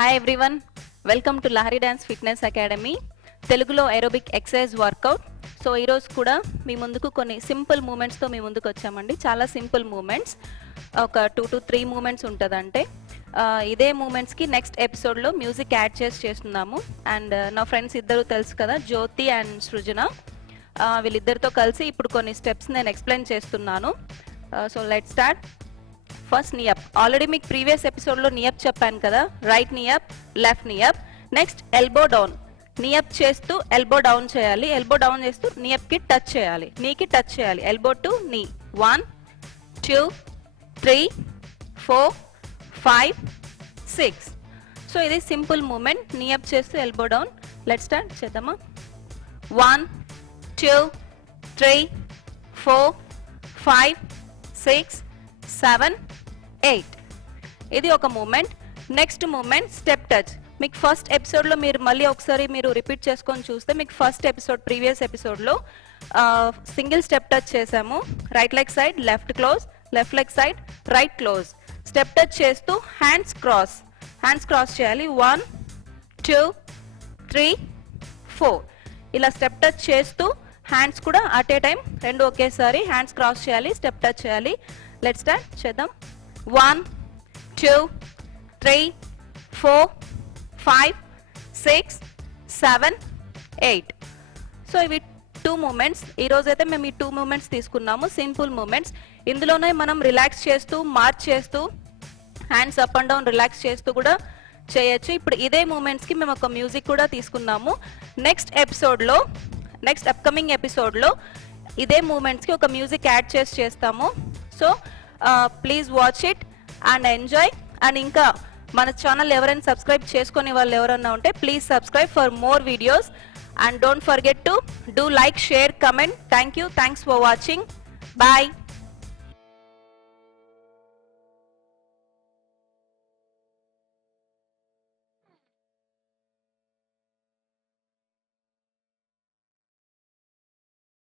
Hi everyone, welcome to Lahari dance fitness academy. తెలుగులో aerobic exercise work out. So ఈరోజు కూడా మీ ముందుకు కొన్ని సింపుల్ మూమెంట్స్తో మీ ముందుకు వచ్చామండి. చాలా సింపుల్ మూమెంట్స్, ఒక 2 to 3 మూమెంట్స్ ఉంటుందంటే ఇదే మూమెంట్స్కి నెక్స్ట్ ఎపిసోడ్లో మ్యూజిక్ యాడ్ చేస్తున్నాము. అండ్ నా ఫ్రెండ్స్ ఇద్దరు తెలుసు కదా, జ్యోతి అండ్ సృజన. వీళ్ళిద్దరితో కలిసి ఇప్పుడు కొన్ని స్టెప్స్ నేను ఎక్స్ప్లెయిన్ చేస్తున్నాను. So let's start. ఫస్ట్ నీ అప్. ఆల్రెడీ మీకు ప్రీవియస్ ఎపిసోడ్లో నీ అప్ చెప్పాను కదా, రైట్ నీ up, left knee up. Next elbow down. నీ అప్ చేస్తూ ఎల్బో డౌన్ చేయాలి, ఎల్బో డౌన్ చేస్తూ నీ అప్కి టచ్ చేయాలి, నీకి టచ్ చేయాలి. ఎల్బో టు నీ. 1 2 3 4 5 6. సో ఇది సింపుల్ మూమెంట్, నీ అప్ చేస్తూ ఎల్బో డౌన్. లెట్స్ స్టార్ట్ చేద్దామా. 1 2 3 4 5 6 7 8. ఇది ఒక movement. Next movement step touch. మీకు ఫస్ట్ ఎపిసోడ్లో మీరు మళ్ళీ ఒకసారి మీరు రిపీట్ చేసుకొని చూస్తే మీకు ఫస్ట్ ఎపిసోడ్ ప్రీవియస్ ఎపిసోడ్లో సింగిల్ స్టెప్ టచ్ చేసాము. Right leg side left close, left leg side right close. Step touch చేస్తూ హ్యాండ్స్ క్రాస్ చేయాలి. 1 2 3 4. ఇలా స్టెప్ టచ్ చేస్తూ హ్యాండ్స్ కూడా అట్ ఏ టైం రెండు ఒకేసారి హ్యాండ్స్ క్రాస్ చేయాలి, స్టెప్ టచ్ చేయాలి. లెట్స్ స్టార్ట్ చేద్దాం. 1 2 3 4 5 6 7 8. సో ఇవి 2 మూమెంట్స్. ఈరోజైతే మేము ఈ 2 మూమెంట్స్ తీసుకున్నాము, సింపుల్ మూమెంట్స్. ఇందులోనే మనం రిలాక్స్ చేస్తూ, మార్చ్ చేస్తూ, hands up and down relax చేస్తూ కూడా చేయొచ్చు. ఇప్పుడు ఇదే మూమెంట్స్కి మేము ఒక మ్యూజిక్ కూడా తీసుకున్నాము. నెక్స్ట్ అప్కమింగ్ ఎపిసోడ్లో ఇదే మూమెంట్స్కి ఒక మ్యూజిక్ యాడ్ చేస్తాము. So please watch it and enjoy. And ఇంకా మన ఛానల్ ఎవరైనా సబ్స్క్రైబ్ చేసుకునే వాళ్ళు ఎవరైనా ఉంటే please subscribe for more videos. And don't forget to do like, share, comment. Thank you. Thanks for watching. Bye.